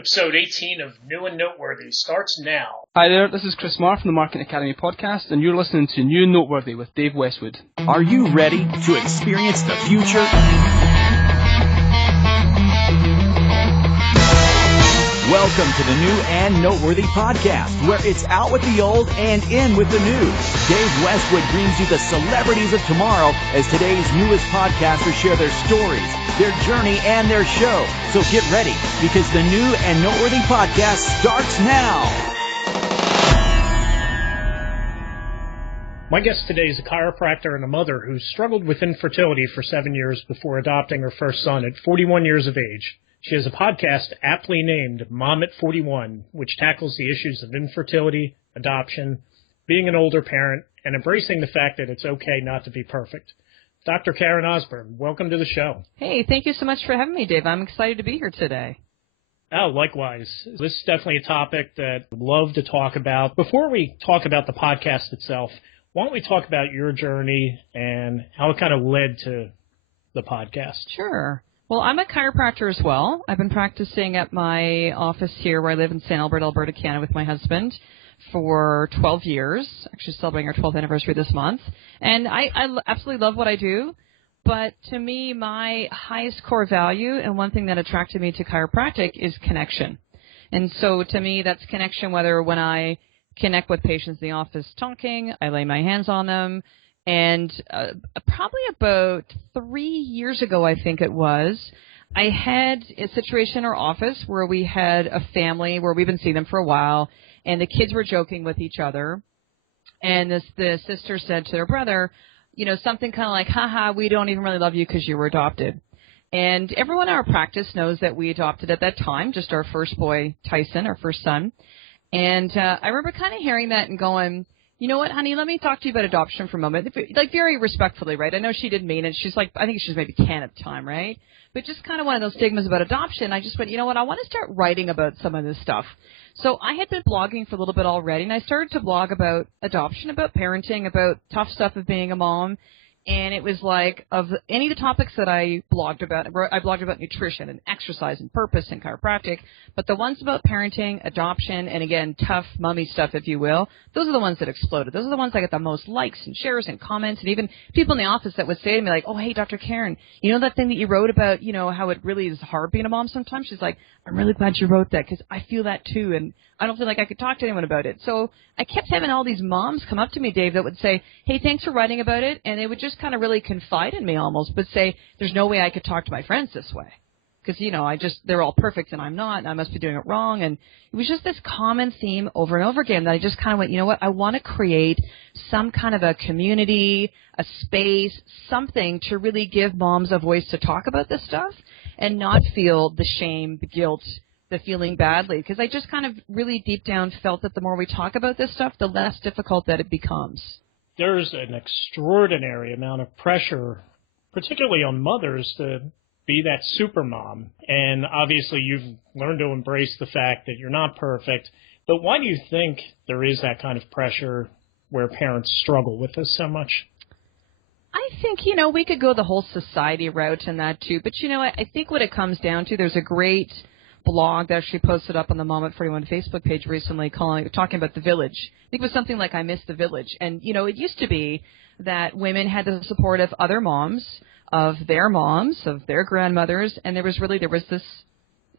Episode 18 of New and Noteworthy starts now. Hi there, this is Chris Marr from the Marketing Academy podcast, and you're listening to New and Noteworthy with Dave Westwood. Are you ready to experience the future? Welcome to the New and Noteworthy podcast, where it's out with the old and in with the new. Dave Westwood brings you the celebrities of tomorrow as today's newest podcasters share their stories, their journey, and their show. So get ready, because the New and Noteworthy podcast starts now. My guest today is a chiropractor and a mother who struggled with infertility for 7 years before adopting her first son at 41 years of age. She has a podcast aptly named Mom at 41, which tackles the issues of infertility, adoption, being an older parent, and embracing the fact that it's okay not to be perfect. Dr. Karen Osburn, welcome to the show. Hey, thank you so much for having me, Dave. I'm excited to be here today. Oh, likewise. This is definitely a topic that I'd love to talk about. Before we talk about the podcast itself, why don't we talk about your journey and how it kind of led to the podcast? Sure. Well, I'm a chiropractor as well. I've been practicing at my office here where I live in St. Albert, Alberta, Canada with my husband for 12 years, actually celebrating our 12th anniversary this month. And I absolutely love what I do. But to me, my highest core value and one thing that attracted me to chiropractic is connection. And so to me, that's connection whether when I connect with patients in the office talking, I lay my hands on them. And probably about 3 years ago, I think it was, I had a situation in our office where we had a family where we've been seeing them for a while, and the kids were joking with each other. And the sister said to their brother, you know, something kind of like, haha, we don't even really love you because you were adopted. And everyone in our practice knows that we adopted at that time, just our first boy, Tyson, our first son. And I remember kind of hearing that and going, you know what, honey, let me talk to you about adoption for a moment. Like, very respectfully, right? I know she didn't mean it. She's like, I think she was maybe 10 at the time, right? But just kind of one of those stigmas about adoption. I just went, you know what, I want to start writing about some of this stuff. So I had been blogging for a little bit already, and I started to blog about adoption, about parenting, about tough stuff of being a mom. And it was like, of any of the topics that I blogged about, I blogged about nutrition and exercise and purpose and chiropractic, but the ones about parenting, adoption, and again, tough mommy stuff, if you will, those are the ones that exploded. Those are the ones that got the most likes and shares and comments, and even people in the office that would say to me like, oh, hey, Dr. Karen, you know that thing that you wrote about, you know, how it really is hard being a mom sometimes? She's like, I'm really glad you wrote that because I feel that too, and I don't feel like I could talk to anyone about it. So I kept having all these moms come up to me, Dave, that would say, hey, thanks for writing about it, and they would just kind of really confide in me almost, but say, there's no way I could talk to my friends this way. Because, you know, they're all perfect and I'm not, and I must be doing it wrong. And it was just this common theme over and over again that I just kind of went, you know what, I want to create some kind of a community, a space, something to really give moms a voice to talk about this stuff and not feel the shame, the guilt, the feeling badly. Because I just kind of really deep down felt that the more we talk about this stuff, the less difficult that it becomes. There's an extraordinary amount of pressure, particularly on mothers, to be that SuperMom. And obviously you've learned to embrace the fact that you're not perfect. But why do you think there is that kind of pressure where parents struggle with this so much? I think, you know, we could go the whole society route in that too. But, you know, I think what it comes down to, there's a great blog that actually posted up on the Mom at 41 Facebook page recently talking about the village. I think it was something like I Miss the Village. And, you know, it used to be that women had the support of other moms, of their grandmothers, and there was this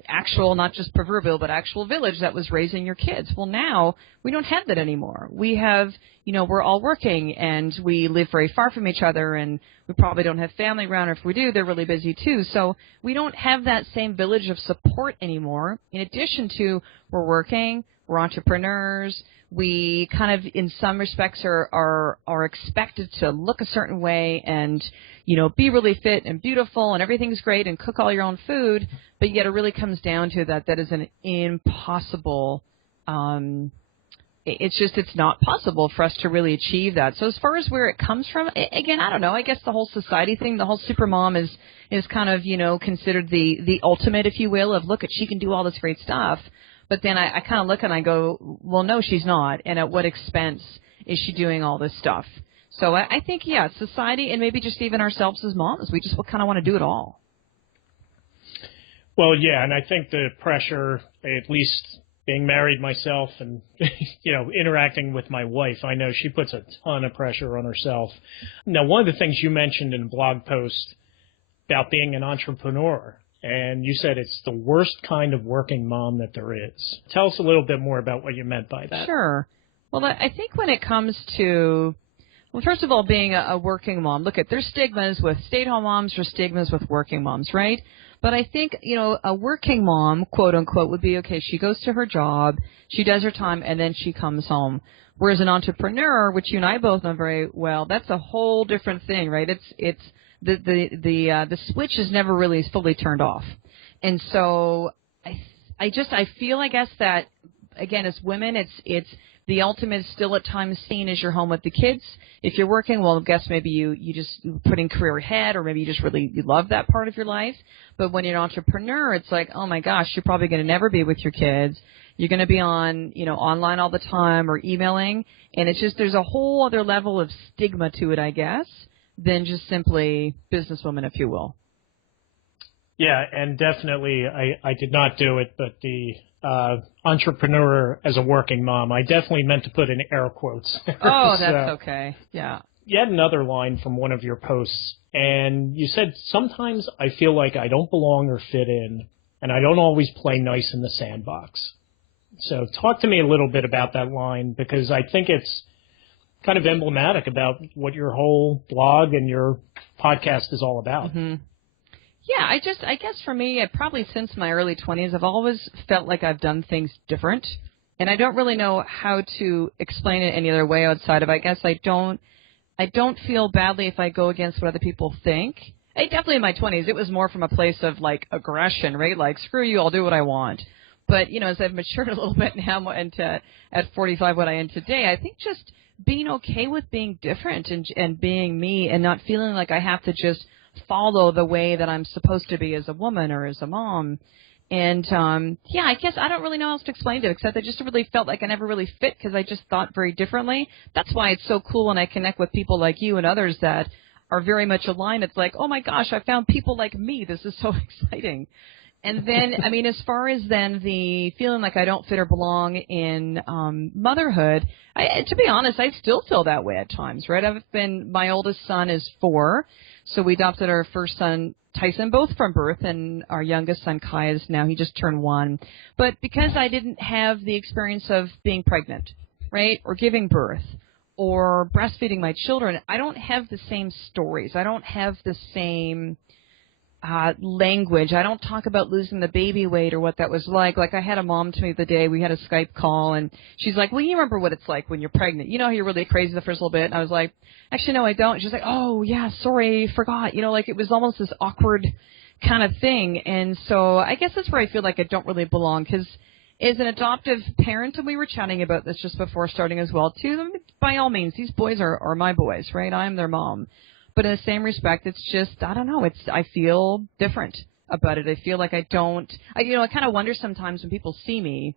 actual, not just proverbial, but actual village that was raising your kids. Well, now we don't have that anymore. We have, you know, we're all working and we live very far from each other and we probably don't have family around, or if we do, they're really busy too. So we don't have that same village of support anymore. In addition to, we're working, we're entrepreneurs, we kind of, in some respects, are expected to look a certain way and, you know, be really fit and beautiful and everything's great and cook all your own food, but yet it really comes down to that is an impossible, it's not possible for us to really achieve that. So as far as where it comes from, again, I don't know, I guess the whole society thing, the whole SuperMom is kind of, you know, considered the ultimate, if you will, of look, she can do all this great stuff. But then I kind of look and I go, well, no, she's not. And at what expense is she doing all this stuff? So I think, yeah, society and maybe just even ourselves as moms, we just kind of want to do it all. Well, yeah, and I think the pressure, at least being married myself and, interacting with my wife, I know she puts a ton of pressure on herself. Now, one of the things you mentioned in a blog post about being an entrepreneur, and you said it's the worst kind of working mom that there is. Tell us a little bit more about what you meant by that. Sure. Well, I think when it comes to, well, first of all, being a working mom, look, there's stigmas with stay-at-home moms, there's stigmas with working moms, right? But I think, a working mom, quote unquote, would be, okay, she goes to her job, she does her time, and then she comes home. Whereas an entrepreneur, which you and I both know very well, that's a whole different thing, right? It's the switch is never really fully turned off. And so I feel, I guess, that, again, as women, it's the ultimate is still at times seen as your home with the kids. If you're working, well, I guess maybe you just putting career ahead, or maybe you just really you love that part of your life. But when you're an entrepreneur, it's like, oh my gosh, you're probably going to never be with your kids. You're going to be on, online all the time or emailing. And it's just, there's a whole other level of stigma to it, I guess, than just simply businesswoman, if you will. Yeah, and definitely I did not do it, but the entrepreneur as a working mom, I definitely meant to put in air quotes. Oh, that's okay. Yeah. You had another line from one of your posts, and you said, sometimes I feel like I don't belong or fit in, and I don't always play nice in the sandbox. So talk to me a little bit about that line, because I think it's kind of emblematic about what your whole blog and your podcast is all about. Mm-hmm. Yeah, I guess for me, probably since my early 20s, I've always felt like I've done things different. And I don't really know how to explain it any other way outside of, I guess I don't feel badly if I go against what other people think. Definitely in my 20s, it was more from a place of, like, aggression, right? Like, screw you, I'll do what I want. But, as I've matured a little bit now and at 45 what I am today, I think just being okay with being different and being me and not feeling like I have to just follow the way that I'm supposed to be as a woman or as a mom. And, I guess I don't really know how else to explain it, except I just really felt like I never really fit because I just thought very differently. That's why it's so cool when I connect with people like you and others that are very much aligned. It's like, oh, my gosh, I found people like me. This is so exciting. And then, as far as then the feeling like I don't fit or belong in motherhood, to be honest, I still feel that way at times, right? My oldest son is 4. So we adopted our first son, Tyson, both from birth, and our youngest son, Kai, is now, he just turned 1. But because I didn't have the experience of being pregnant, right, or giving birth, or breastfeeding my children, I don't have the same stories. I don't have the same language. I don't talk about losing the baby weight or what that was like. Like, I had a mom to me the day, we had a Skype call, and she's like, well, you remember what it's like when you're pregnant. You know how you're really crazy the first little bit? And I was like, actually, no, I don't. She's like, oh, yeah, sorry, forgot. Like, it was almost this awkward kind of thing. And so I guess that's where I feel like I don't really belong, because as an adoptive parent, and we were chatting about this just before starting as well, too, by all means, these boys are my boys, right? I'm their mom. But in the same respect, it's just, I don't know, I feel different about it. I feel like I kind of wonder sometimes when people see me.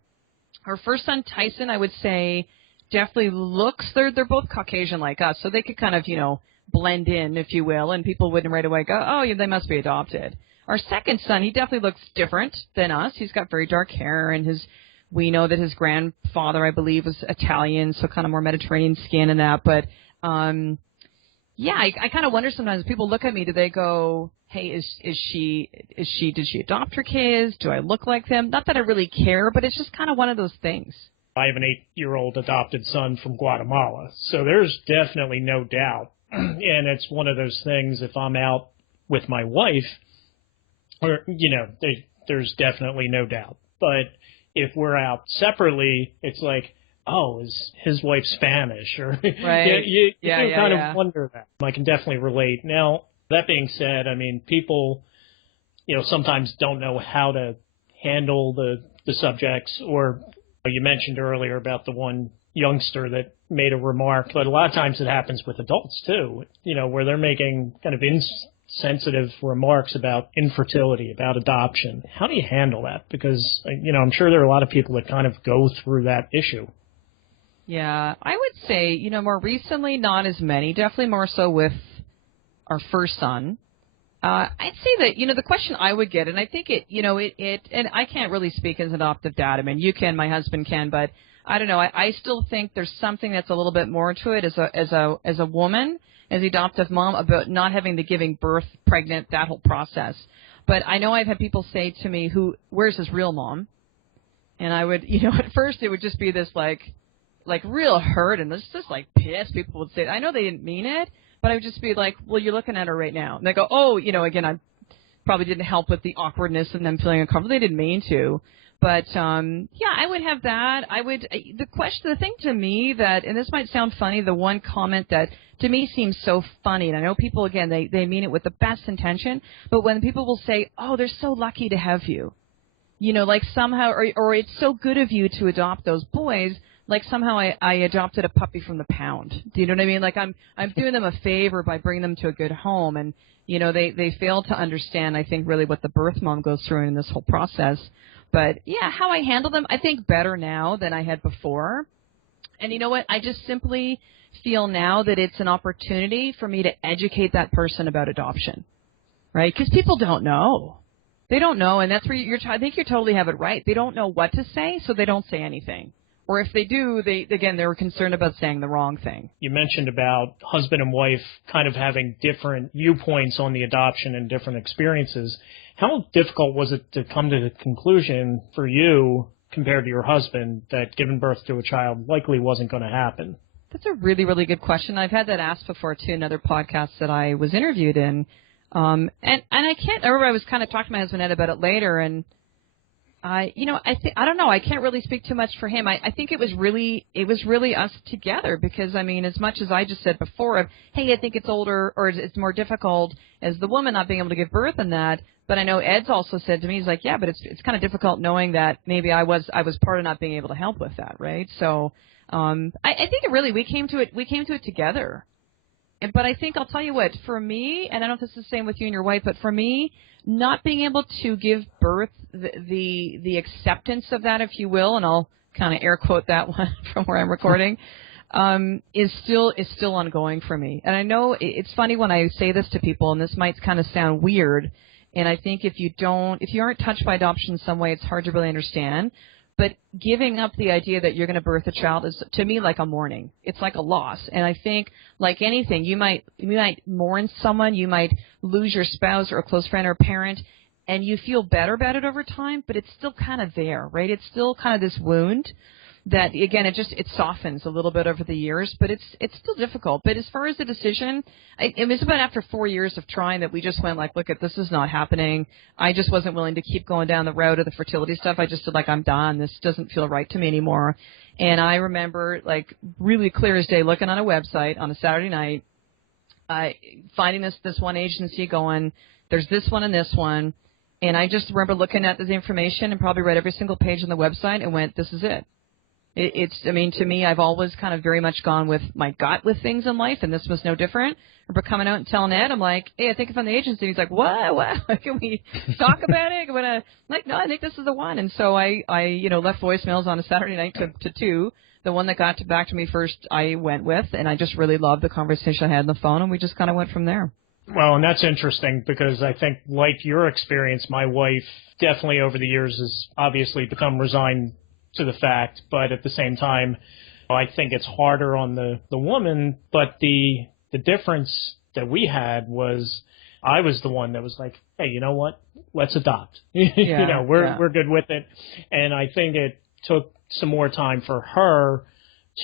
Our first son, Tyson, I would say definitely looks, they're both Caucasian like us, so they could kind of, blend in, if you will, and people wouldn't right away go, oh, yeah, they must be adopted. Our second son, he definitely looks different than us. He's got very dark hair, and we know that his grandfather, I believe, was Italian, so kind of more Mediterranean skin and that, but, yeah, I kind of wonder sometimes when people look at me, do they go, hey, did she adopt her kids? Do I look like them? Not that I really care, but it's just kind of one of those things. I have an 8-year-old adopted son from Guatemala, so there's definitely no doubt. And it's one of those things, if I'm out with my wife, or, there's definitely no doubt. But if we're out separately, it's like, oh, is his wife Spanish? Or right. you kind of wonder that. I can definitely relate. Now, that being said, people, sometimes don't know how to handle the subjects. Or you mentioned earlier about the one youngster that made a remark, but a lot of times it happens with adults too, where they're making kind of insensitive remarks about infertility, about adoption. How do you handle that? Because, I'm sure there are a lot of people that kind of go through that issue. Yeah, I would say, more recently, not as many. Definitely more so with our first son. I'd say that, the question I would get, and I think and I can't really speak as an adoptive dad. I mean, you can, my husband can, but I don't know. I still think there's something that's a little bit more to it as a woman, as the adoptive mom, about not having the giving birth, pregnant, that whole process. But I know I've had people say to me, where's his real mom? And I would, at first it would just be this like real hurt and this just like piss. People would say, I know they didn't mean it, but I would just be like, well, you're looking at her right now. And they go, oh, again, I probably didn't help with the awkwardness and them feeling uncomfortable. They didn't mean to. But, I would have that. The thing to me that, and this might sound funny, the one comment that to me seems so funny, and I know people, again, they mean it with the best intention, but when people will say, oh, they're so lucky to have you, like somehow, or it's so good of you to adopt those boys, like somehow I adopted a puppy from the pound. Do you know what I mean? Like I'm doing them a favor by bringing them to a good home, and they fail to understand, I think, really what the birth mom goes through in this whole process. But yeah, how I handle them, I think better now than I had before. And you know what? I just simply feel now that it's an opportunity for me to educate that person about adoption, right? Because people don't know. They don't know, and that's where I think you totally have it right. They don't know what to say, so they don't say anything. Or if they do, they were concerned about saying the wrong thing. You mentioned about husband and wife kind of having different viewpoints on the adoption and different experiences. How difficult was it to come to the conclusion for you, compared to your husband, that giving birth to a child likely wasn't going to happen? That's a really, really good question. I've had that asked before, too, in other podcasts that I was interviewed in. And I can't remember, I was kind of talking to my husband Ed about it later, and I don't know. I can't really speak too much for him. I think it was really us together, because, I mean, as much as I just said before, hey, I think it's older or it's more difficult as the woman not being able to give birth and that. But I know Ed's also said to me, he's like, yeah, but it's kind of difficult knowing that maybe I was part of not being able to help with that, right? So I think we came to it together. But I think I'll tell you what, for me, and I don't know if this is the same with you and your wife, but for me, not being able to give birth, the acceptance of that, if you will, and I'll kind of air quote that one from where I'm recording, is still ongoing for me. And I know it's funny when I say this to people, and this might kind of sound weird, and I think if you aren't touched by adoption in some way, it's hard to really understand. But giving up the idea that you're going to birth a child is, to me, like a mourning. It's like a loss. And I think, like anything, you might mourn someone, you might lose your spouse or a close friend or a parent, and you feel better about it over time, but it's still kind of there, right? It's still kind of this wound that, again, it softens a little bit over the years, but it's still difficult. But as far as the decision, it was about after 4 years of trying that we just went like, look, this is not happening. I just wasn't willing to keep going down the road of the fertility stuff. I just said, like, I'm done. This doesn't feel right to me anymore. And I remember, like, really clear as day, looking on a website on a Saturday night, finding this one agency going, there's this one and this one. And I just remember looking at the information and probably read every single page on the website and went, this is it. To me, I've always kind of very much gone with my gut with things in life, and this was no different. I remember coming out and telling Ed, I'm like, hey, I think if I'm the agency, he's like, what? Can we talk about it? I'm like, no, I think this is the one. And so I left voicemails on a Saturday night to two. The one that got back to me first, I went with, and I just really loved the conversation I had on the phone, and we just kind of went from there. Well, and that's interesting because I think, like your experience, my wife definitely over the years has obviously become resigned to the fact, but at the same time, I think it's harder on the woman. But the difference that we had was I was the one that was like, hey, you know what? Let's adopt. Yeah, we're good with it. And I think it took some more time for her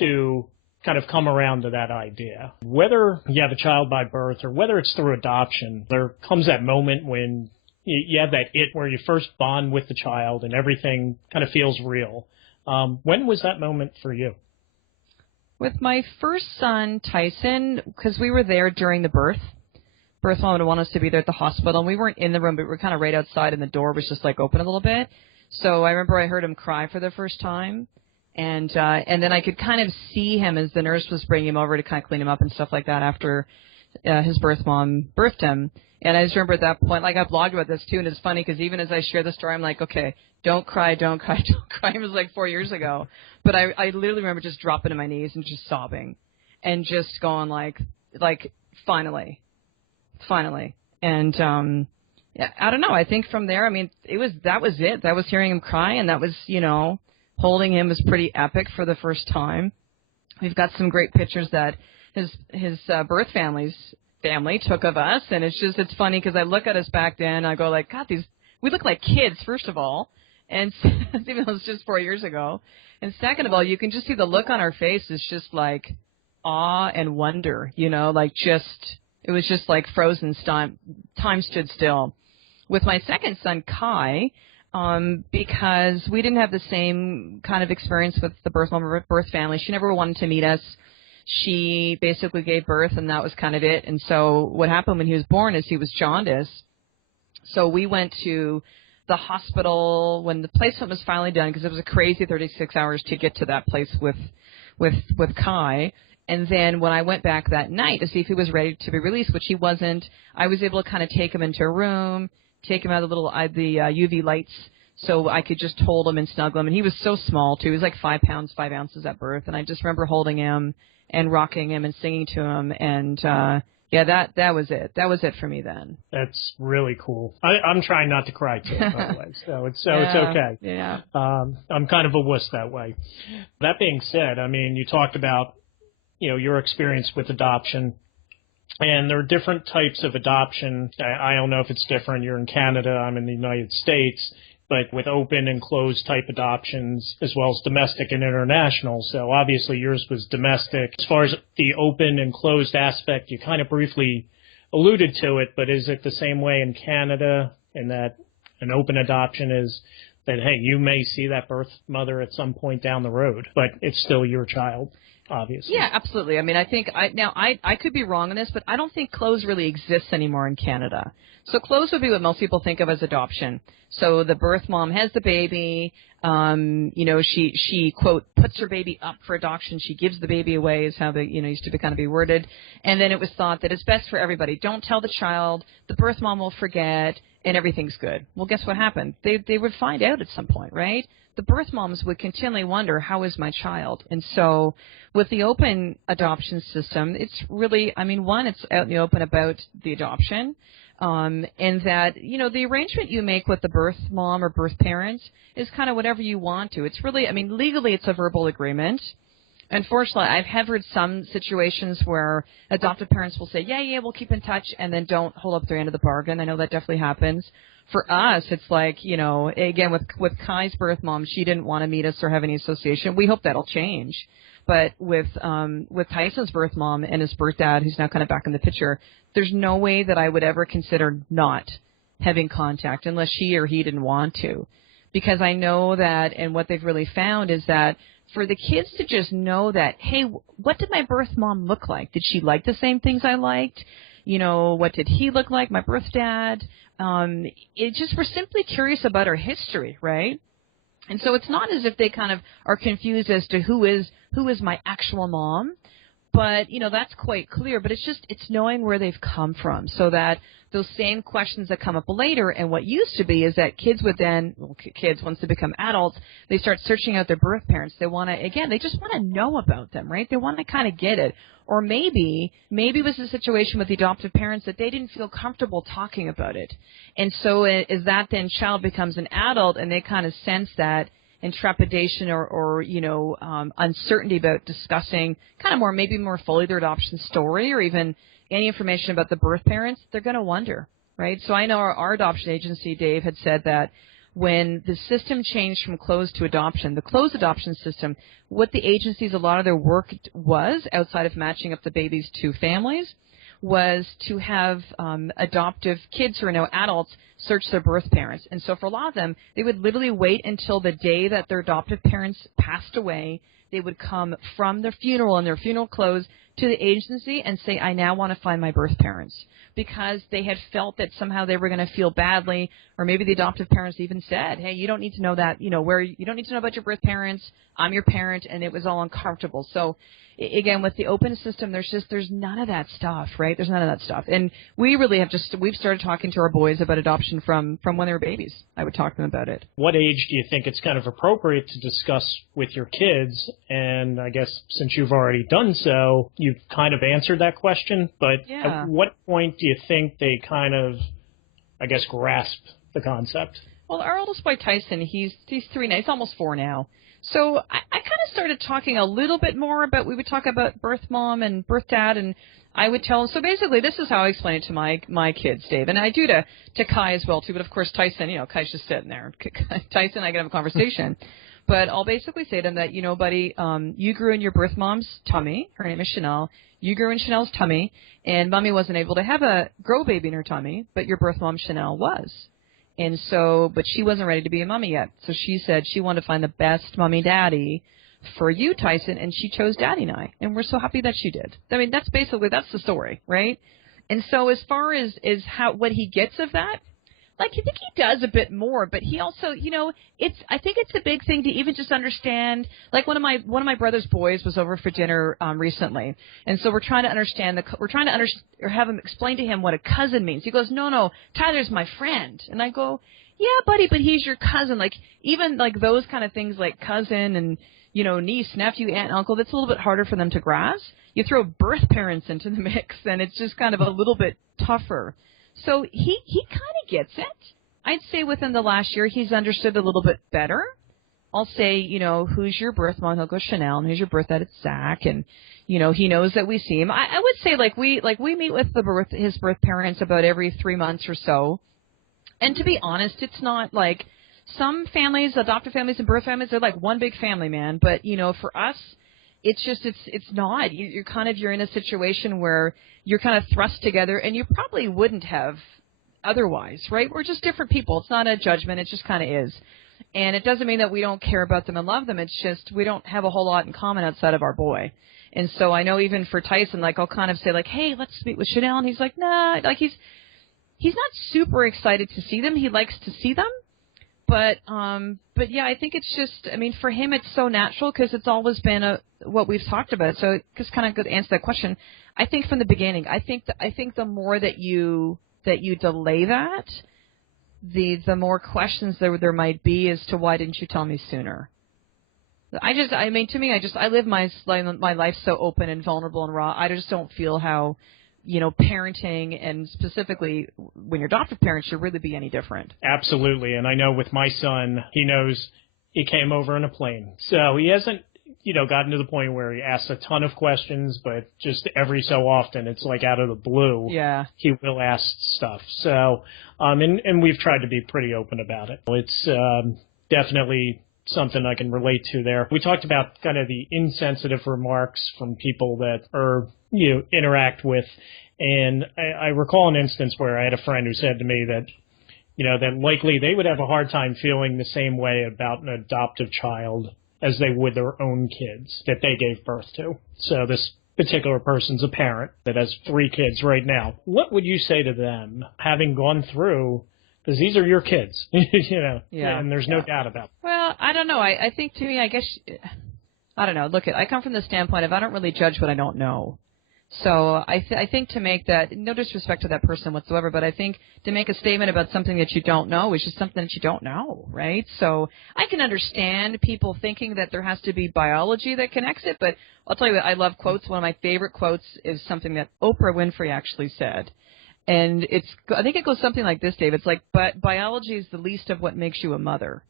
to kind of come around to that idea. Whether you have a child by birth or whether it's through adoption, there comes that moment when you have that where you first bond with the child and everything kind of feels real. When was that moment for you? With my first son, Tyson, because we were there during the birth mom would want us to be there at the hospital, and we weren't in the room, but we were kind of right outside, and the door was just like open a little bit. So I remember I heard him cry for the first time, and then I could kind of see him as the nurse was bringing him over to kind of clean him up and stuff like that after his birth mom birthed him. And I just remember at that point, like I blogged about this too, and it's funny because even as I share the story, I'm like, okay, don't cry. It was like 4 years ago. But I literally remember just dropping to my knees and just sobbing and just going like finally. And I don't know. I think from there, I mean, that was it. That was hearing him cry, and that was, holding him was pretty epic for the first time. We've got some great pictures that his birth family took of us, and it's funny because I look at us back then, I go like, God, we look like kids, first of all, and even though it's just 4 years ago, and second of all, you can just see the look on our face is just like awe and wonder, it was just like frozen time stood still. With my second son, Kai, because we didn't have the same kind of experience with the birth mom or birth family. She never wanted to meet us. She basically gave birth, and that was kind of it. And so what happened when he was born is he was jaundiced. So we went to the hospital when the placement was finally done, because it was a crazy 36 hours to get to that place with Kai. And then when I went back that night to see if he was ready to be released, which he wasn't, I was able to kind of take him into a room, take him out of the UV lights, so I could just hold him and snuggle him. And he was so small, too. He was like 5 pounds, 5 ounces at birth. And I just remember holding him and rocking him and singing to him. And, that was it. That was it for me then. That's really cool. I'm trying not to cry, too, by the way. So it's okay. Yeah. I'm kind of a wuss that way. That being said, I mean, you talked about, your experience with adoption. And there are different types of adoption. I don't know if it's different. You're in Canada. I'm in the United States. But with open and closed type adoptions, as well as domestic and international. So obviously yours was domestic. As far as the open and closed aspect, you kind of briefly alluded to it, but is it the same way in Canada, in that an open adoption is that, hey, you may see that birth mother at some point down the road, but it's still your child? Obviously. Yeah, absolutely. I mean, I think I could be wrong on this, but I don't think closed really exists anymore in Canada. So closed would be what most people think of as adoption. So the birth mom has the baby. She quote puts her baby up for adoption. She gives the baby away, is how used to be worded. And then it was thought that it's best for everybody. Don't tell the child. The birth mom will forget, and everything's good. Well, guess what happened? They would find out at some point, right? The birth moms would continually wonder, how is my child? And so with the open adoption system, it's really, it's out in the open about the adoption, and that, the arrangement you make with the birth mom or birth parents is kind of whatever you want to. It's really, legally it's a verbal agreement. Unfortunately, I have heard some situations where adoptive parents will say, yeah, we'll keep in touch, and then don't hold up their end of the bargain. I know that definitely happens. For us, it's like, again, with Kai's birth mom, she didn't want to meet us or have any association. We hope that'll change. But with Tyson's birth mom and his birth dad, who's now kind of back in the picture, there's no way that I would ever consider not having contact unless she or he didn't want to. Because I know that, and what they've really found is that for the kids to just know that, hey, what did my birth mom look like? Did she like the same things I liked? What did he look like, my birth dad? We're simply curious about our history, right? And so it's not as if they kind of are confused as to who is my actual mom. But, that's quite clear. But it's knowing where they've come from, so that those same questions that come up later, and what used to be is that kids would then, kids, once they become adults, they start searching out their birth parents. They just want to know about them, right? They want to kind of get it. Or maybe it was a situation with the adoptive parents that they didn't feel comfortable talking about it. And so as that then child becomes an adult and they kind of sense that and trepidation or uncertainty about discussing kind of maybe more fully their adoption story or even any information about the birth parents, they're going to wonder, right? So I know our adoption agency, Dave, had said that when the system changed from closed to adoption, the closed adoption system, what the agencies, a lot of their work was, outside of matching up the babies to families, was to have adoptive kids who are now adults search their birth parents. And so for a lot of them, they would literally wait until the day that their adoptive parents passed away. They would come from their funeral in their funeral clothes to the agency and say, I now want to find my birth parents, because they had felt that somehow they were going to feel badly, or maybe the adoptive parents even said, hey, you don't need to know that, you don't need to know about your birth parents. I'm your parent, and it was all uncomfortable. So again, with the open system, there's none of that stuff, right? There's none of that stuff. And we really we've started talking to our boys about adoption from when they were babies. I would talk to them about it. What age do you think it's kind of appropriate to discuss with your kids? And I guess since you've already done so, you've kind of answered that question. But Yeah. at what point do you think they kind of, I guess, grasp the concept? Well, our oldest boy, Tyson, he's 3 now. He's almost 4 now. So I kind of started talking a little bit more about, we would talk about birth mom and birth dad, and I would tell him, so basically this is how I explain it to my kids, Dave. And I do to Kai as well, too. But, of course, Tyson, Kai's just sitting there. Tyson, I can have a conversation. But I'll basically say to him that, buddy, you grew in your birth mom's tummy. Her name is Chanel. You grew in Chanel's tummy, and Mommy wasn't able to have a grow baby in her tummy, but your birth mom, Chanel, was. And so, but she wasn't ready to be a mommy yet. So she said she wanted to find the best mommy-daddy for you, Tyson, and she chose Daddy and I. And we're so happy that she did. I mean, that's the story, right? And so as far as what he gets of that, like, I think he does a bit more, but he also, I think it's a big thing to even just understand. Like, one of my brother's boys was over for dinner recently, and so we're trying to have him explain to him what a cousin means. He goes, no, Tyler's my friend, and I go, yeah, buddy, but he's your cousin. Like, even like those kind of things, like cousin and niece, nephew, aunt, uncle. That's a little bit harder for them to grasp. You throw birth parents into the mix, and it's just kind of a little bit tougher. So he kind of gets it. I'd say within the last year he's understood a little bit better. I'll say, who's your birth mom? He'll go Chanel, and who's your birth dad? It's Zach, and he knows that we see him. I would say we meet with his birth parents about every 3 months or so. And to be honest, it's not like some families, adoptive families and birth families, they're like one big family, man. But for us, it's just it's not. You're in a situation where you're kind of thrust together, and you probably wouldn't have otherwise, right? We're just different people. It's not a judgment. It just kind of is. And it doesn't mean that we don't care about them and love them. It's just we don't have a whole lot in common outside of our boy. And so I know even for Tyson, like, I'll kind of say, like, hey, let's meet with Chanel. And he's like, nah. Like, he's not super excited to see them. He likes to see them. But yeah, I think it's just, I mean, for him, it's so natural because it's always been what we've talked about. So just kind of good to answer that question. I think from the beginning, I think the more that you delay that, the more questions there might be as to why didn't you tell me sooner. I live my life so open and vulnerable and raw. I just don't feel how, parenting, and specifically when you're adoptive parents, should really be any different. Absolutely. And I know with my son, he knows he came over in a plane. So he hasn't, gotten to the point where he asks a ton of questions, but just every so often, it's like out of the blue. Yeah. He will ask stuff. So, and we've tried to be pretty open about it. It's definitely something I can relate to there. We talked about kind of the insensitive remarks from people that interact with. And I recall an instance where I had a friend who said to me that, that likely they would have a hard time feeling the same way about an adoptive child as they would their own kids that they gave birth to. So this particular person's a parent that has 3 kids right now. What would you say to them, having gone through, because these are your kids, Yeah. And there's no doubt about it. Well, I don't know. I think to me, I guess, I don't know. Look, I come from the standpoint of I don't really judge what I don't know. So I think to make that, no disrespect to that person whatsoever, but I think to make a statement about something that you don't know is just something that you don't know, right? So I can understand people thinking that there has to be biology that connects it, but I'll tell you what, I love quotes. One of my favorite quotes is something that Oprah Winfrey actually said. And I think it goes something like this, Dave. It's like, but biology is the least of what makes you a mother.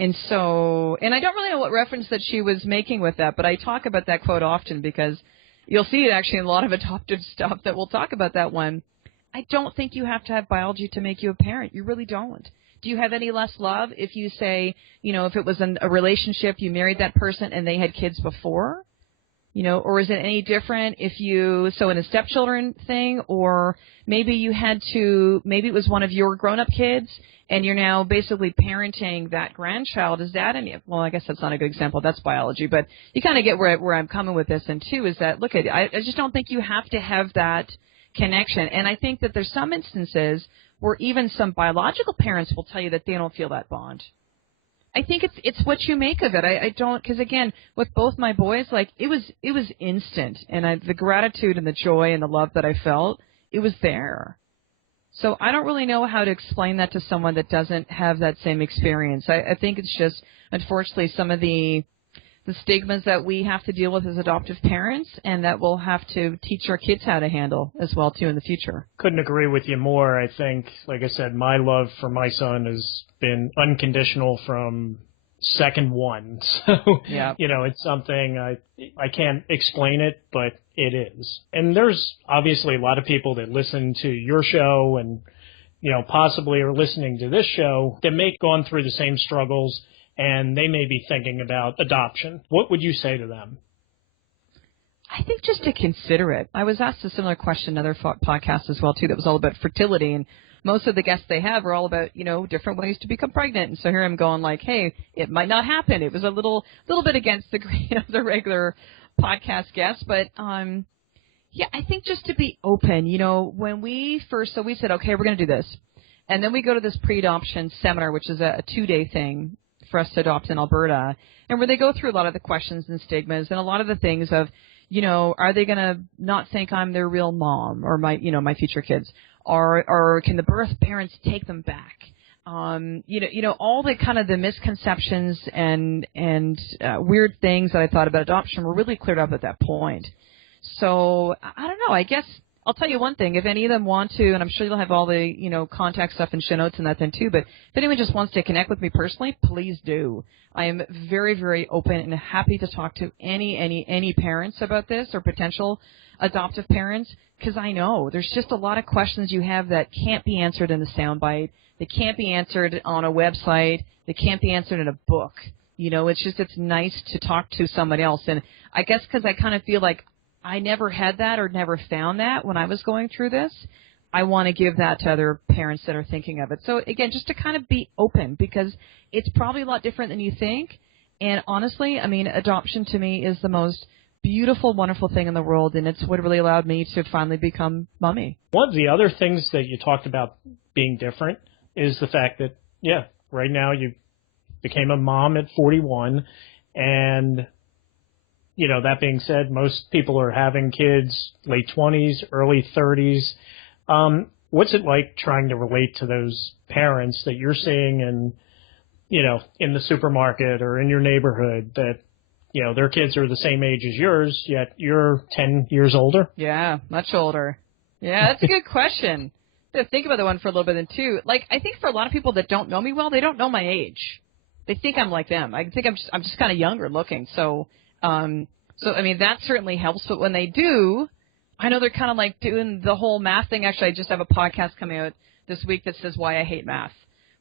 And so, and I don't really know what reference that she was making with that, but I talk about that quote often because you'll see it actually in a lot of adoptive stuff that we'll talk about that one. I don't think you have to have biology to make you a parent. You really don't. Do you have any less love if you say, if it was a relationship, you married that person and they had kids before? Or is it any different if in a stepchildren thing, or maybe maybe it was one of your grown-up kids and you're now basically parenting that grandchild. Is that well, I guess that's not a good example. That's biology, but you kind of get where I'm coming with this. And two is that, look, I just don't think you have to have that connection. And I think that there's some instances where even some biological parents will tell you that they don't feel that bond. I think it's what you make of it. I don't, because again, with both my boys, like it was instant, and the gratitude and the joy and the love that I felt, it was there. So I don't really know how to explain that to someone that doesn't have that same experience. I think it's just, unfortunately, some of the the stigmas that we have to deal with as adoptive parents and that we'll have to teach our kids how to handle as well, too, in the future. Couldn't agree with you more. I think, like I said, my love for my son has been unconditional from second one. So, yeah. It's something I can't explain it, but it is. And there's obviously a lot of people that listen to your show and, possibly are listening to this show that may have gone through the same struggles, and they may be thinking about adoption. What would you say to them? I think just to consider it. I was asked a similar question in another podcast as well, too, that was all about fertility. And most of the guests they have are all about, different ways to become pregnant. And so here I'm going like, hey, it might not happen. It was a little bit against the grain of the regular podcast guests. But, yeah, I think just to be open, when we said, okay, we're going to do this. And then we go to this pre-adoption seminar, which is a 2-day thing for us to adopt in Alberta, and where they go through a lot of the questions and stigmas and a lot of the things of, are they going to not think I'm their real mom or my future kids, or can the birth parents take them back? All the kind of the misconceptions and weird things that I thought about adoption were really cleared up at that point. So I don't know. I guess I'll tell you one thing. If any of them want to, and I'm sure you'll have all the, contact stuff and show notes and that then too, but if anyone just wants to connect with me personally, please do. I am very, very open and happy to talk to any parents about this or potential adoptive parents, because I know there's just a lot of questions you have that can't be answered in a soundbite. They can't be answered on a website. They can't be answered in a book. It's nice to talk to somebody else. And I guess because I kind of feel like I never had that or never found that when I was going through this, I want to give that to other parents that are thinking of it. So, again, just to kind of be open, because it's probably a lot different than you think. And honestly, adoption to me is the most beautiful, wonderful thing in the world, and it's what really allowed me to finally become mommy. One of the other things that you talked about being different is the fact that, right now you became a mom at 41, and that being said, most people are having kids late 20s, early 30s. What's it like trying to relate to those parents that you're seeing in the supermarket or in your neighborhood that, their kids are the same age as yours, yet you're 10 years older? Yeah, much older. Yeah, that's a good question. I have to think about that one for a little bit then, too. Like, I think for a lot of people that don't know me well, they don't know my age. They think I'm like them. I think I'm just kind of younger looking. So that certainly helps. But when they do, I know they're kind of like doing the whole math thing. Actually, I just have a podcast coming out this week that says why I hate math,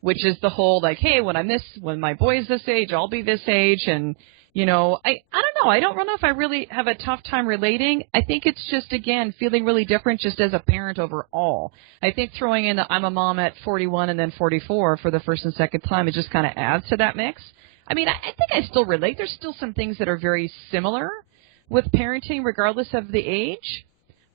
which is the whole like, hey, when my boy is this age, I'll be this age. And, I don't know. I don't know if I really have a tough time relating. I think it's just, again, feeling really different just as a parent overall. I think throwing in I'm a mom at 41 and then 44 for the first and second time, it just kind of adds to that mix. I think I still relate. There's still some things that are very similar with parenting regardless of the age.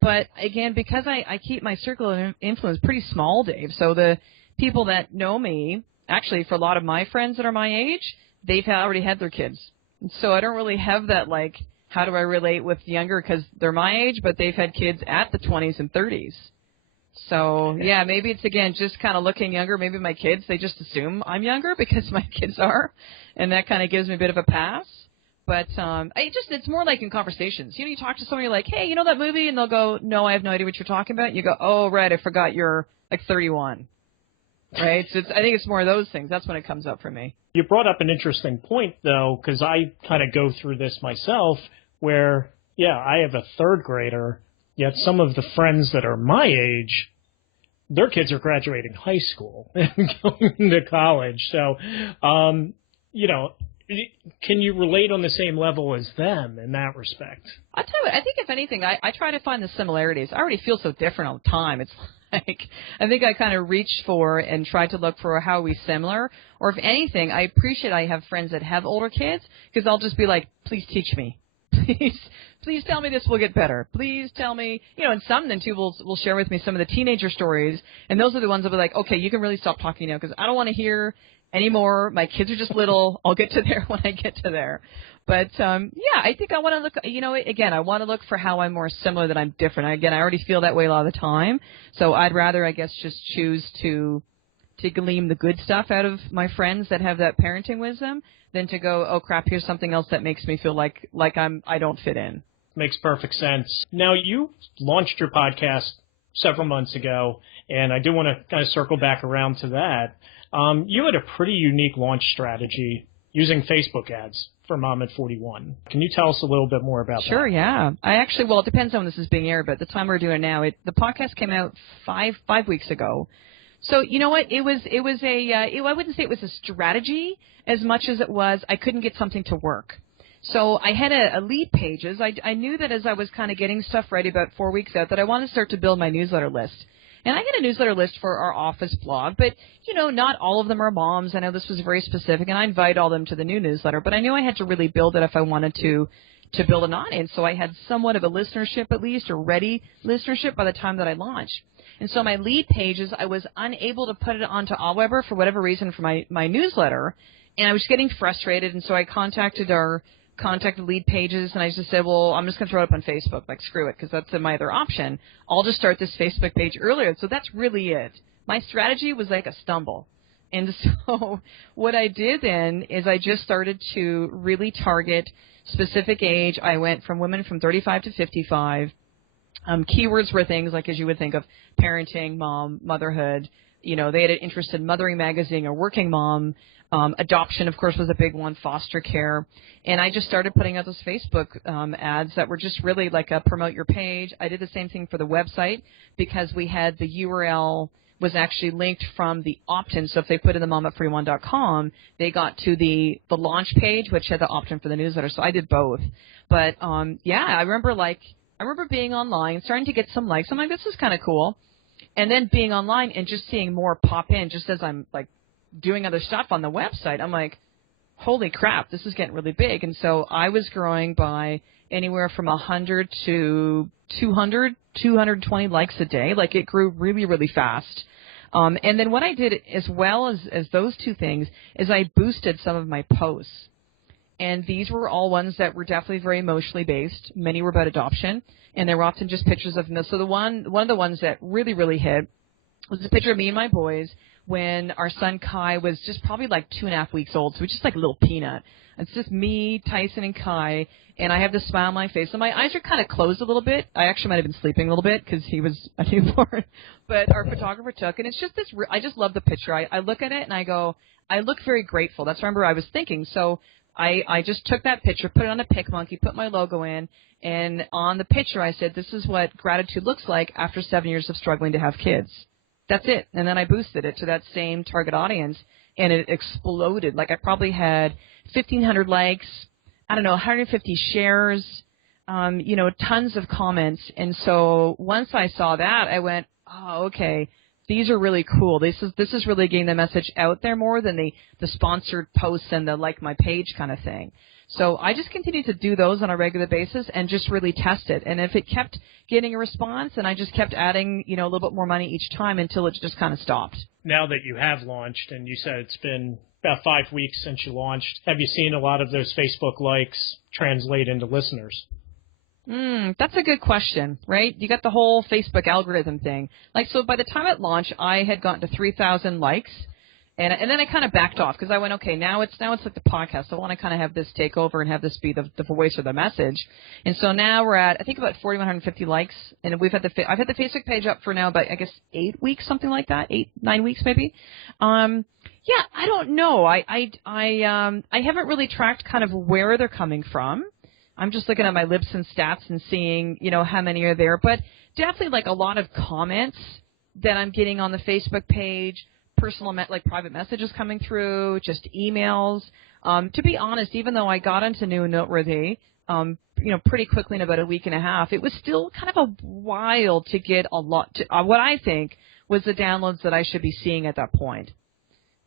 But, again, because I keep my circle of influence pretty small, Dave, so the people that know me, actually for a lot of my friends that are my age, they've already had their kids. And so I don't really have that, like, how do I relate with younger because they're my age, but they've had kids at the 20s and 30s. So, yeah, maybe it's, again, just kind of looking younger. Maybe my kids, they just assume I'm younger because my kids are, and that kind of gives me a bit of a pass. But it's more like in conversations. You talk to someone, you're like, hey, that movie? And they'll go, no, I have no idea what you're talking about. And you go, oh, right, I forgot you're like 31. Right? So I think it's more of those things. That's when it comes up for me. You brought up an interesting point, though, because I kind of go through this myself where, I have a third grader, yet some of the friends that are my age, their kids are graduating high school and going to college. So, can you relate on the same level as them in that respect? I'll tell you what, I think if anything, I try to find the similarities. I already feel so different all the time. It's like, I think I kind of reach for and try to look for how are we similar. Or if anything, I appreciate I have friends that have older kids because I'll just be like, please teach me. Please tell me this will get better. Please tell me, and some then too will share with me some of the teenager stories. And those are the ones that will be like, okay, you can really stop talking now because I don't want to hear anymore. My kids are just little. I'll get to there when I get to there. But, I think I want to look, again, I want to look for how I'm more similar than I'm different. Again, I already feel that way a lot of the time. So I'd rather, I guess, just choose to to glean the good stuff out of my friends that have that parenting wisdom than to go, oh crap, here's something else that makes me feel like I don't fit in. Makes perfect sense. Now, you launched your podcast several months ago, and I do want to kind of circle back around to that. You had a pretty unique launch strategy using Facebook ads for Mom at 41. Can you tell us a little bit more about that? Sure, yeah. Well, it depends on when this is being aired, but the time we're doing it now, the podcast came out five weeks ago. So you know what? I wouldn't say it was a strategy as much as it was I couldn't get something to work. So I had a lead pages. I knew that as I was kind of getting stuff ready about 4 weeks out that I wanted to start to build my newsletter list. And I had a newsletter list for our office blog, but, not all of them are moms. I know this was very specific, and I invite all of them to the new newsletter, but I knew I had to really build it if I wanted to build an audience. So I had somewhat of a listenership at least, or ready listenership by the time that I launched. And so my lead pages, I was unable to put it onto Aweber for whatever reason for my newsletter, and I was getting frustrated, and so I contacted lead pages, and I just said, well, I'm just going to throw it up on Facebook. Like, screw it, because that's my other option. I'll just start this Facebook page earlier. So that's really it. My strategy was like a stumble. And so what I did then is I just started to really target specific age. I went from women from 35 to 55. Keywords were things like, as you would think of, parenting, mom, motherhood. They had an interest in Mothering Magazine or Working Mom. Adoption, of course, was a big one, foster care. And I just started putting out those Facebook ads that were just really like a promote your page. I did the same thing for the website because we had the URL was actually linked from the opt-in. So if they put in the mom@41.com, they got to the launch page, which had the opt-in for the newsletter. So I did both. But, I remember being online, starting to get some likes. I'm like, this is kind of cool. And then being online and just seeing more pop in just as I'm like doing other stuff on the website. I'm like, holy crap, this is getting really big. And so I was growing by anywhere from 100 to 200, 220 likes a day. Like, it grew really, really fast. And then what I did as well as those two things is I boosted some of my posts. And these were all ones that were definitely very emotionally based. Many were about adoption, and they were often just pictures of them. So one of the ones that really, really hit was a picture of me and my boys when our son Kai was just probably like 2.5 weeks old. So he was just like a little peanut. It's just me, Tyson, and Kai, and I have this smile on my face. So my eyes are kind of closed a little bit. I actually might have been sleeping a little bit because he was a newborn. But our photographer took, and it's just this. I just love the picture. I look at it and I go, I look very grateful. That's what I was thinking. So I just took that picture, put it on a PicMonkey, put my logo in, and on the picture I said, this is what gratitude looks like after 7 years of struggling to have kids. That's it. And then I boosted it to that same target audience, and it exploded. Like, I probably had 1,500 likes, 150 shares, tons of comments. And so once I saw that, I went, oh, okay, these are really cool. This is really getting the message out there more than the sponsored posts and the like my page kind of thing. So I just continued to do those on a regular basis and just really test it. And if it kept getting a response, and I just kept adding, a little bit more money each time until it just kind of stopped. Now that you have launched, and you said it's been about 5 weeks since you launched, have you seen a lot of those Facebook likes translate into listeners? That's a good question, right? You got the whole Facebook algorithm thing. Like, so by the time it launched, I had gotten to 3,000 likes. And then I kind of backed off because I went, okay, now it's like the podcast. So I want to kind of have this take over and have this be the voice or the message. And so now we're at, I think, about 4,150 likes. And I've had the Facebook page up for now about, I guess, 8 weeks, something like that, 9 weeks maybe. Yeah, I don't know. I haven't really tracked kind of where they're coming from. I'm just looking at my Libsyn stats and seeing, how many are there. But definitely like a lot of comments that I'm getting on the Facebook page, personal, like private messages coming through, just emails. To be honest, even though I got into New and Noteworthy, pretty quickly in about a week and a half, it was still kind of a while to get a lot to what I think was the downloads that I should be seeing at that point.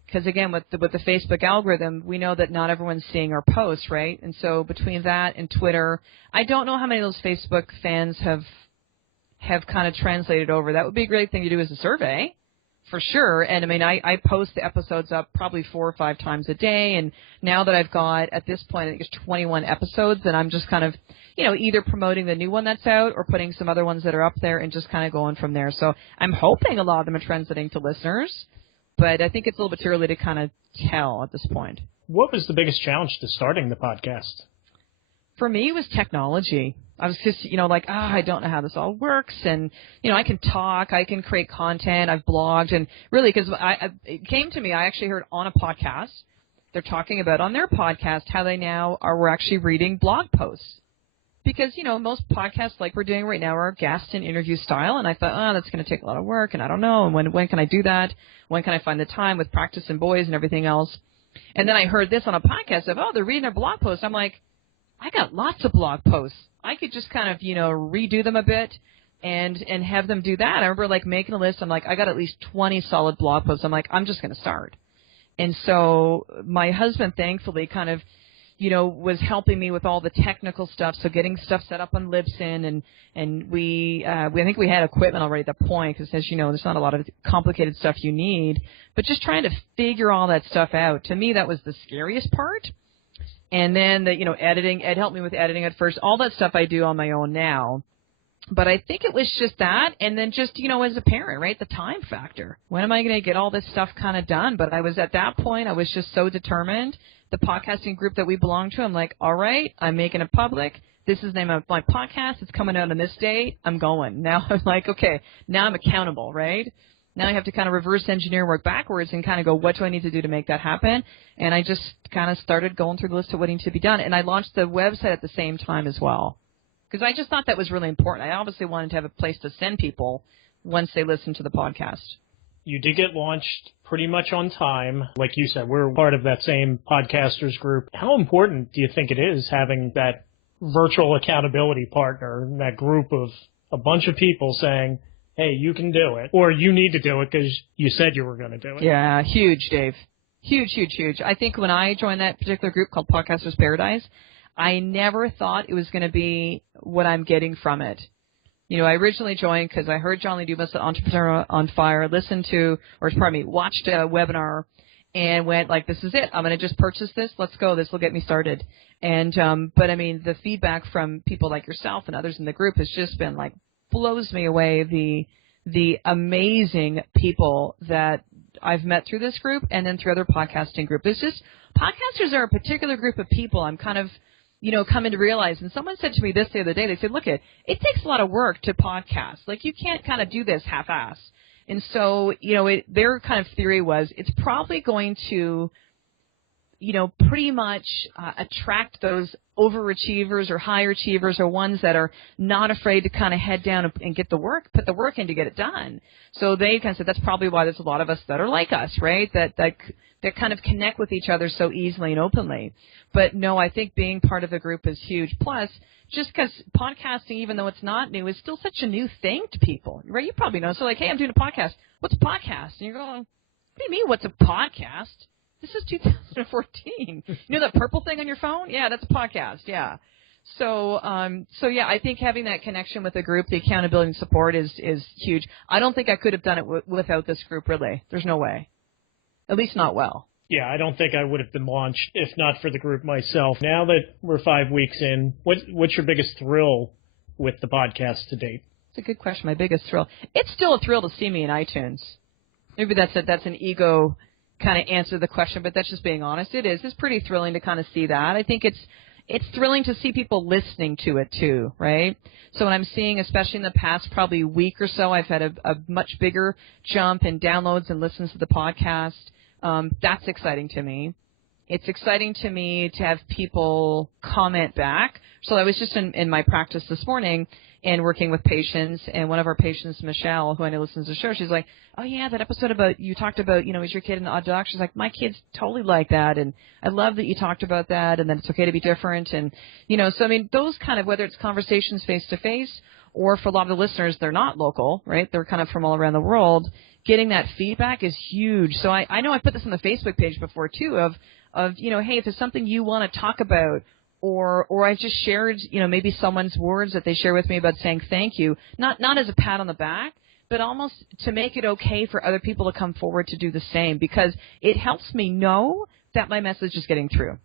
Because, again, with the Facebook algorithm, we know that not everyone's seeing our posts, right? And so between that and Twitter, I don't know how many of those Facebook fans have kind of translated over. That would be a great thing to do as a survey, for sure. And, I post the episodes up probably 4 or 5 times a day. And now that I've got, at this point, I think it's 21 episodes, and I'm just kind of, either promoting the new one that's out or putting some other ones that are up there and just kind of going from there. So I'm hoping a lot of them are translating to listeners. But I think it's a little bit too early to kind of tell at this point. What was the biggest challenge to starting the podcast? For me, it was technology. I was just, I don't know how this all works. And, I can talk, I can create content, I've blogged. And really, because it came to me, I actually heard on a podcast, they're talking about on their podcast how they now we're actually reading blog posts. Because, most podcasts like we're doing right now are guest and interview style. And I thought, that's going to take a lot of work. And I don't know. And when can I do that? When can I find the time with practice and boys and everything else? And then I heard this on a podcast of, they're reading their blog posts. I'm like, I got lots of blog posts. I could just kind of, redo them a bit and have them do that. I remember making a list. I'm like, I got at least 20 solid blog posts. I'm like, I'm just going to start. And so my husband, thankfully, kind of, was helping me with all the technical stuff. So getting stuff set up on Libsyn and we I think we had equipment already at that point because as you know, there's not a lot of complicated stuff you need, but just trying to figure all that stuff out. To me, that was the scariest part. And then editing, Ed helped me with editing at first. All that stuff I do on my own now. But I think it was just that. And then just, as a parent, right, the time factor. When am I going to get all this stuff kind of done? But I was at that point, I was just so determined. The podcasting group that we belong to, I'm like, all right, I'm making it public. This is the name of my podcast. It's coming out on this date. I'm going. Now I'm like, okay, now I'm accountable, right? Now I have to kind of reverse engineer, work backwards, and kind of go, what do I need to do to make that happen? And I just kind of started going through the list of what needs to be done. And I launched the website at the same time as well. Because I just thought that was really important. I obviously wanted to have a place to send people once they listen to the podcast. You did get launched pretty much on time. Like you said, we're part of that same podcasters group. How important do you think it is having that virtual accountability partner, that group of a bunch of people saying, hey, you can do it, or you need to do it because you said you were going to do it? Yeah, huge, Dave. Huge, huge, huge. I think when I joined that particular group called Podcasters Paradise, I never thought it was going to be what I'm getting from it. I originally joined because I heard John Lee Dumas at Entrepreneur on Fire, watched a webinar and went like, this is it. I'm going to just purchase this. Let's go. This will get me started. And, but I mean, the feedback from people like yourself and others in the group has just been blows me away. The amazing people that I've met through this group and then through other podcasting groups. It's just, podcasters are a particular group of people I'm kind of, coming to realize. And someone said to me this the other day, they said, look, it takes a lot of work to podcast. You can't kind of do this half-ass. And so, their kind of theory was it's probably going to, pretty much attract those overachievers or higher achievers or ones that are not afraid to kind of head down and get the work, put the work in to get it done. So they kind of said that's probably why there's a lot of us that are like us, right? That kind of connect with each other so easily and openly. But no, I think being part of the group is huge. Plus, just because podcasting, even though it's not new, is still such a new thing to people, right? You probably know. So hey, I'm doing a podcast. What's a podcast? And you're going, what do you mean, what's a podcast? This is 2014. That purple thing on your phone? Yeah, that's a podcast. Yeah. So yeah, I think having that connection with the group, the accountability and support is huge. I don't think I could have done it without this group, really. There's no way. At least not well. Yeah, I don't think I would have been launched if not for the group myself. Now that we're 5 weeks in, what's your biggest thrill with the podcast to date? It's a good question. My biggest thrill. It's still a thrill to see me in iTunes. Maybe that's an ego kind of answer to the question, but that's just being honest. It is. It's pretty thrilling to kind of see that. I think it's thrilling to see people listening to it too, right? So when I'm seeing, especially in the past probably week or so, I've had a much bigger jump in downloads and listens to the podcast. That's exciting to me. It's exciting to me to have people comment back. So I was just in my practice this morning and working with patients, and one of our patients, Michelle, who I know listens to the show, she's like, oh, yeah, that episode about you talked about, is your kid an odd dog? She's like, my kid's totally like that, and I love that you talked about that, and that it's okay to be different. And, so, I mean, those kind of, whether it's conversations face-to-face or for a lot of the listeners, they're not local, right? They're kind of from all around the world. Getting that feedback is huge. So I know I put this on the Facebook page before, too, of hey, if there's something you want to talk about, or I just shared, maybe someone's words that they share with me about saying thank you, not as a pat on the back, but almost to make it okay for other people to come forward to do the same, because it helps me know that my message is getting through.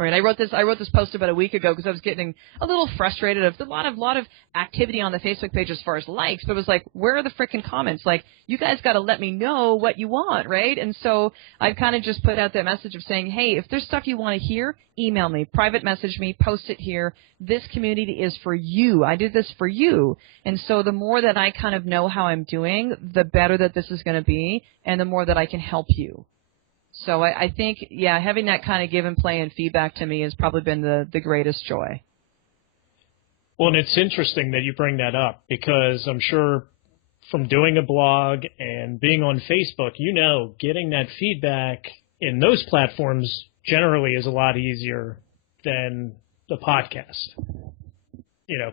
All right, I wrote this post about a week ago because I was getting a little frustrated of a lot of activity on the Facebook page as far as likes, but it was like, where are the frickin' comments? Like, you guys got to let me know what you want, right? And so I kind of just put out that message of saying, hey, if there's stuff you want to hear, email me, private message me, post it here. This community is for you. I did this for you. And so the more that I kind of know how I'm doing, the better that this is going to be, and the more that I can help you. So I think, yeah, having that kind of give and play and feedback to me has probably been the greatest joy. Well, and it's interesting that you bring that up because I'm sure from doing a blog and being on Facebook, getting that feedback in those platforms generally is a lot easier than the podcast.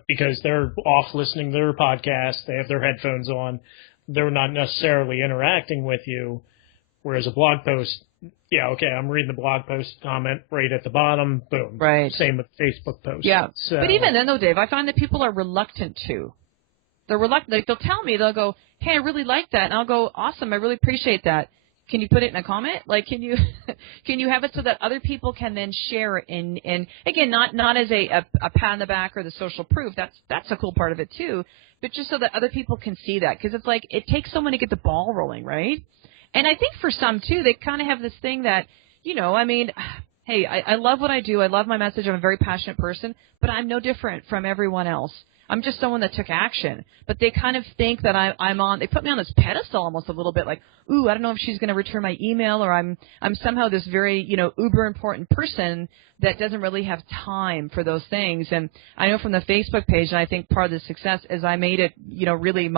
Because they're off listening to their podcast, they have their headphones on, they're not necessarily interacting with you, whereas a blog post, yeah, okay, I'm reading the blog post, comment right at the bottom, boom. Right. Same with Facebook posts. Yeah. So, but even then, though, Dave, I find that people are reluctant to. They're reluctant. Like, they'll tell me, they'll go, hey, I really like that. And I'll go, awesome, I really appreciate that. Can you put it in a comment? Like, can you have it so that other people can then share it and again, not as a pat on the back or the social proof. That's a cool part of it too. But just so that other people can see that. Because it's like, it takes someone to get the ball rolling, right? And I think for some, too, they kind of have this thing that, hey, I love what I do. I love my message. I'm a very passionate person. But I'm no different from everyone else. I'm just someone that took action. But they kind of think that they put me on this pedestal almost a little bit like, ooh, I don't know if she's going to return my email, or I'm somehow this very, uber important person that doesn't really have time for those things. And I know from the Facebook page, and I think part of the success is I made it, really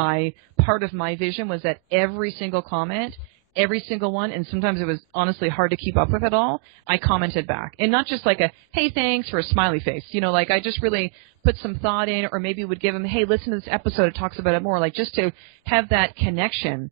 part of my vision was that every single comment, every single one, and sometimes it was honestly hard to keep up with it all, I commented back. And not just like a, hey, thanks, or a smiley face. Like I just really put some thought in, or maybe would give them, hey, listen to this episode, it talks about it more, like just to have that connection.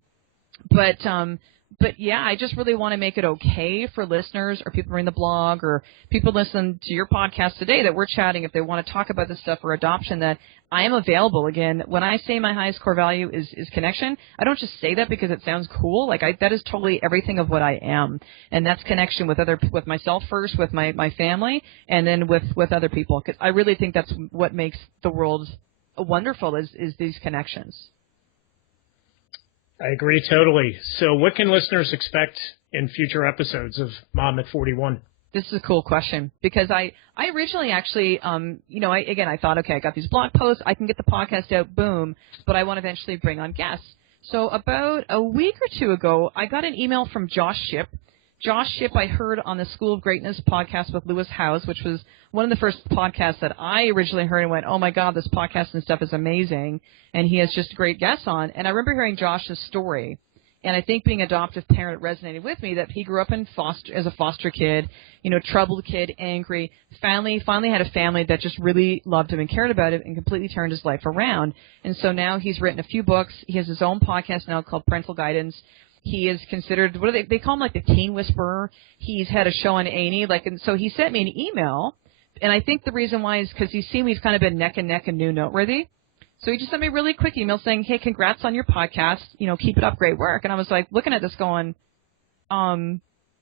But yeah, I just really want to make it okay for listeners or people reading the blog or people listen to your podcast today that we're chatting, if they want to talk about this stuff or adoption, that I am available. Again, when I say my highest core value is connection, I don't just say that because it sounds cool. Like that is totally everything of what I am. And that's connection with myself first, with my family, and then with other people. Because I really think that's what makes the world wonderful is these connections. I agree totally. So what can listeners expect in future episodes of Mom at 41? This is a cool question because I originally actually, I thought, okay, I got these blog posts, I can get the podcast out, boom, but I want to eventually bring on guests. So about a week or two ago, I got an email from Josh Shipp. Josh Shipp, I heard on the School of Greatness podcast with Lewis Howes, which was one of the first podcasts that I originally heard and went, oh, my God, this podcast and stuff is amazing. And he has just great guests on. And I remember hearing Josh's story. And I think being an adoptive parent resonated with me that he grew up as a foster kid, troubled kid, angry, finally had a family that just really loved him and cared about him and completely turned his life around. And so now he's written a few books. He has his own podcast now called Parental Guidance. He is considered, what do they call him, like the teen whisperer. He's had a show on A&E, and so he sent me an email, and I think the reason why is because he's seen we've kind of been neck and neck and new noteworthy. So he just sent me a really quick email saying, hey, congrats on your podcast, keep it up, great work. And I was like looking at this going,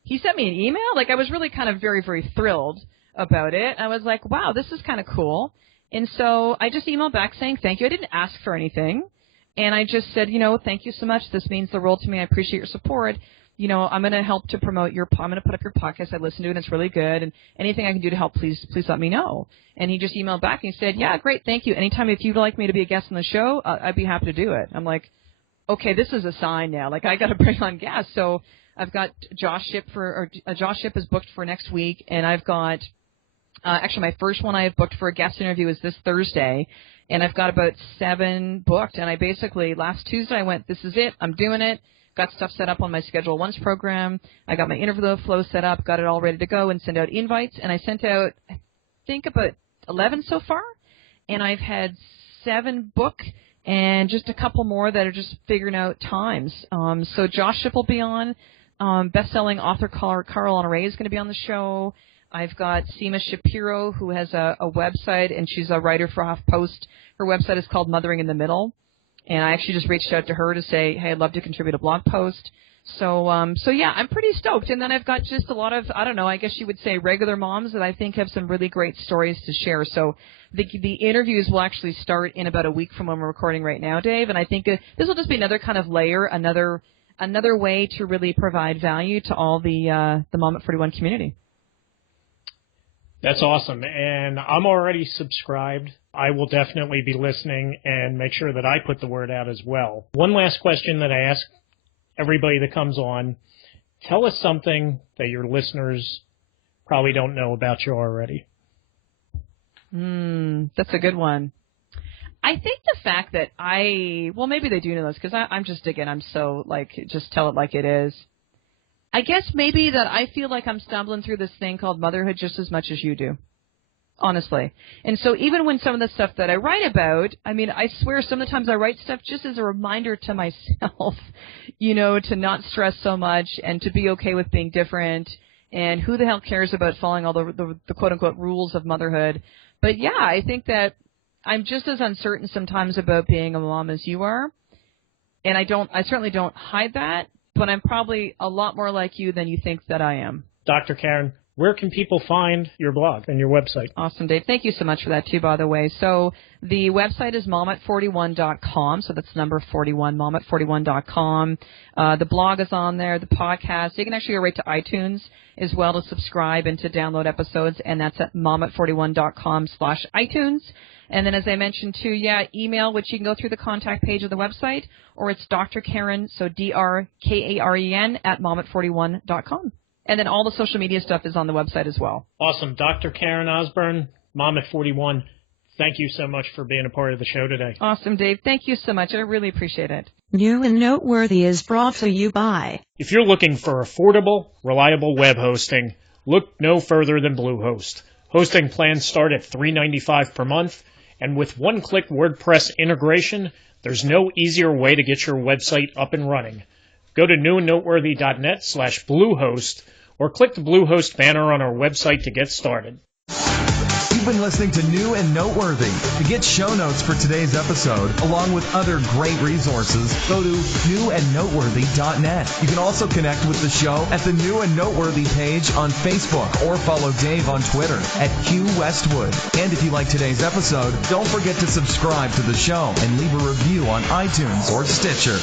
he sent me an email? Like I was really kind of very, very thrilled about it. I was like, wow, this is kind of cool. And so I just emailed back saying thank you. I didn't ask for anything. And I just said, thank you so much. This means the world to me. I appreciate your support. I'm going to help to promote I'm going to put up your podcast. I listened to it, and it's really good. And anything I can do to help, please let me know. And he just emailed back and he said, yeah, great, thank you. Anytime if you'd like me to be a guest on the show, I'd be happy to do it. I'm like, okay, this is a sign now. Like I got to bring on guests. So I've got Josh Shipp is booked for next week, and I've got actually my first one I have booked for a guest interview is this Thursday. And I've got about 7 booked. And I basically, last Tuesday, I went, this is it. I'm doing it. Got stuff set up on my Schedule Once program. I got my interview flow set up, got it all ready to go, and send out invites. And I sent out, I think, about 11 so far. And I've had 7 book and just a couple more that are just figuring out times. So Josh Shipp will be on. Best-selling author Carl Honoré is going to be on the show. I've got Seema Shapiro, who has a website, and she's a writer for HuffPost. Her website is called Mothering in the Middle. And I actually just reached out to her to say, hey, I'd love to contribute a blog post. So yeah, I'm pretty stoked. And then I've got just a lot of, I don't know, I guess you would say regular moms that I think have some really great stories to share. So the interviews will actually start in about a week from when we're recording right now, Dave. And I think this will just be another kind of layer, another way to really provide value to all the Mom at 41 community. That's awesome. And I'm already subscribed. I will definitely be listening and make sure that I put the word out as well. One last question that I ask everybody that comes on. Tell us something that your listeners probably don't know about you already. That's a good one. I think the fact that maybe they do know this because I'm just digging. I'm so just tell it like it is. I guess maybe that I feel like I'm stumbling through this thing called motherhood just as much as you do. Honestly. And so even when some of the stuff that I write about, I mean, I swear some of the times I write stuff just as a reminder to myself, to not stress so much and to be okay with being different. And who the hell cares about following all the quote-unquote rules of motherhood. But, yeah, I think that I'm just as uncertain sometimes about being a mom as you are. And I certainly don't hide that, but I'm probably a lot more like you than you think that I am. Dr. Karen, where can people find your blog and your website? Awesome, Dave. Thank you so much for that, too, by the way. So the website is momat41.com. So that's number 41, momat41.com. The blog is on there, the podcast. You can actually go right to iTunes as well to subscribe and to download episodes, and that's at momat41.com/iTunes. And then, as I mentioned, too, email, which you can go through the contact page of the website, or it's Dr. Karen, so DrKaren at momat41.com. And then all the social media stuff is on the website as well. Awesome. Dr. Karen Osburn, Mom at 41, thank you so much for being a part of the show today. Awesome, Dave. Thank you so much. I really appreciate it. New and Noteworthy is brought to you by. If you're looking for affordable, reliable web hosting, look no further than Bluehost. Hosting plans start at $3.95 per month, and with one-click WordPress integration, there's no easier way to get your website up and running. Go to newandnoteworthy.net/Bluehost or click the Bluehost banner on our website to get started. You've been listening to New and Noteworthy. To get show notes for today's episode, along with other great resources, go to newandnoteworthy.net. You can also connect with the show at the New and Noteworthy page on Facebook or follow Dave on Twitter at Q Westwood. And if you like today's episode, don't forget to subscribe to the show and leave a review on iTunes or Stitcher.